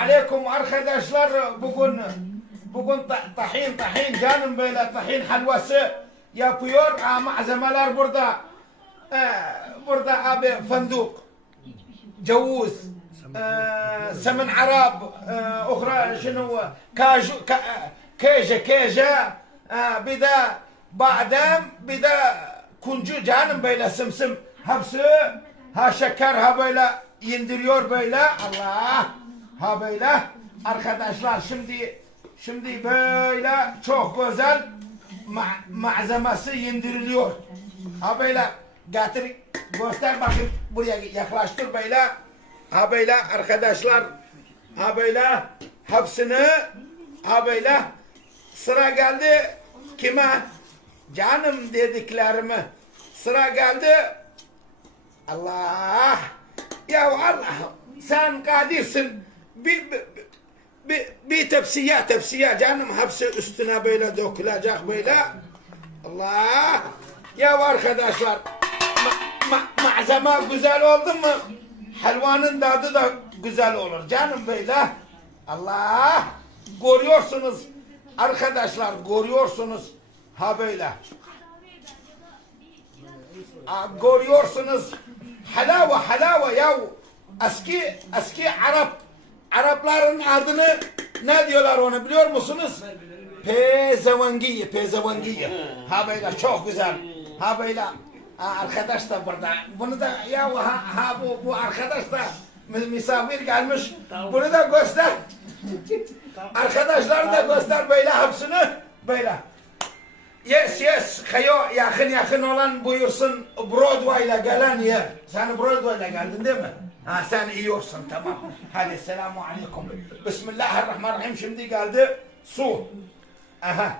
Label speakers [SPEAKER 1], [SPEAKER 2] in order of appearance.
[SPEAKER 1] aleyküm arkadaşlar. Bugün bugün tahin tahin canım böyle tahin halvası yapıyor. Aa, malzemeler burada. Ee, burada abi fındık, cavuz, e, ee, semin arab, ee, e, uhra şunu kaju, ka, keje keje, e, bir de badem, bir de kuncu canım böyle sımsım. Hepsi ha şeker ha böyle indiriyor böyle. Allah ha böyle. Arkadaşlar şimdi şimdi böyle çok güzel ma- malzemesi indiriliyor. Ha böyle getir göster bakın buraya yaklaştır böyle. Ha böyle arkadaşlar ha böyle hepsini ha böyle sıra geldi kime? Canım dediklerimi sıra geldi Allah ya Allah sen kadirsin bir, bir, bir, tepsiye tepsiye canım. Hepsi üstüne böyle dökülecek böyle. Allah! Ya arkadaşlar ma, ma, malzeme güzel oldu mu? Helvanın tadı da güzel olur canım böyle. Allah! Görüyorsunuz arkadaşlar görüyorsunuz. Ha böyle. Aa, görüyorsunuz. Halava halava ya eski eski Arap Arapların adını ne diyorlar onu biliyor musunuz? Pezevengiye, pezevengiye. Ha böyle çok güzel. Ha böyle arkadaş da burada. Bunu da ya ha, ha bu, bu arkadaş da mi- misafir gelmiş. Bunu da göster. Arkadaşlar da göster böyle hepsini böyle. Yes yes kayo yakın yakın olan buyursun Broadway'la gelen yer. Sen Broadway'la geldin değil mi? Ha sen iyi olsun tamam. Hadi selamu aleyküm. Bismillahirrahmanirrahim şimdi geldi su. Aha.